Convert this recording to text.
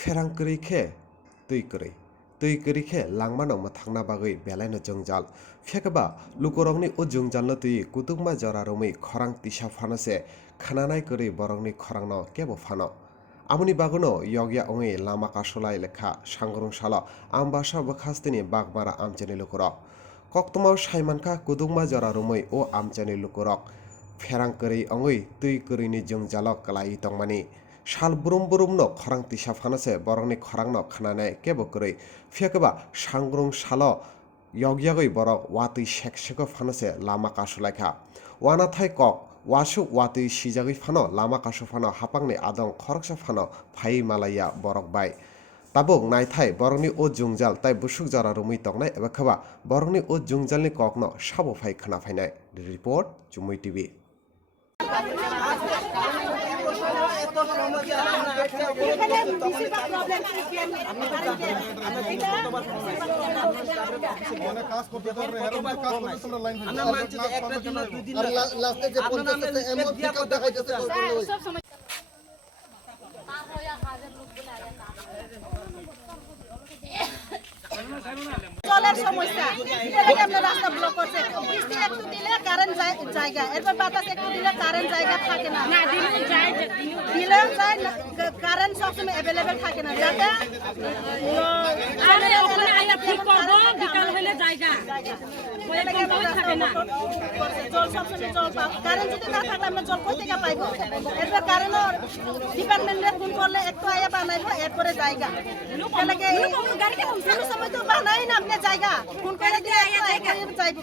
फेरांकरी खे तैकरी खे लांगमानो मथांना बागै बेलायनो जंजाल फेकबा लुकरंनि उ जंजालनो तुई कुतुकमा जरा रोमै खरां तिसा फानोसे खानानाय करै बरंनि खरांनो केबो फानो आमुनि बागनो यग्या ओङै लामा कासलाय लेखा सांग्रं सालो आमबासा बखास्तिनि बागमारा आमचेनि लुकरक कक्तमाव साइमानखा कुतुकमा जरा रोमै उ आमचेनि लुकरक फेरांकरी ओङै तैकरीनि जंजालक कलाई तंमानि साल बुरुम बुरुमनो खरां तिसा फानोसे बरंनि खरांनो खानानाय केबो करै फेकबा सांग्रं सालो यग्यागै बरक वातै सेकसेको फानोसे लामा कासलायखा वानाथाय कक वासु वातै सिजागै फानो लामा कासु फानो हापांनि आदं खरकसा फानो फाइ मालाया बरक बाय ताबुक नायथाय बरंनि उ जुंजाल ताइ बुसुक जरा रुमै तंनाय एबा खबा बरंनि उ जुंजालनि ककनो साबो फाइ खाना फायनाय रिपोर्ट जुमै टिभि জলের সমস্যা আমরা রাস্তা ব্লক করছে বৃষ্টি একটু দিলে কারেন্ট জায়গা এরপর বাতাস একটু দিলে কারেন্ট জায়গা থাকে না দিলেও যায় কারেন্ট সবসময় অ্যাভেলেবেল থাকে না যাতে জল সবসময় জল পাও কারেন্ট যদি না থাকলে আমরা জল কোথেকে পাইব এরপর কারেন্ট ডিপার্টমেন্টে ফোন করলে একটু আয়া বানাইবো এরপরে জায়গা সময় তো বানাই না আপনি জায়গা ফোন করে দিয়ে যাইবো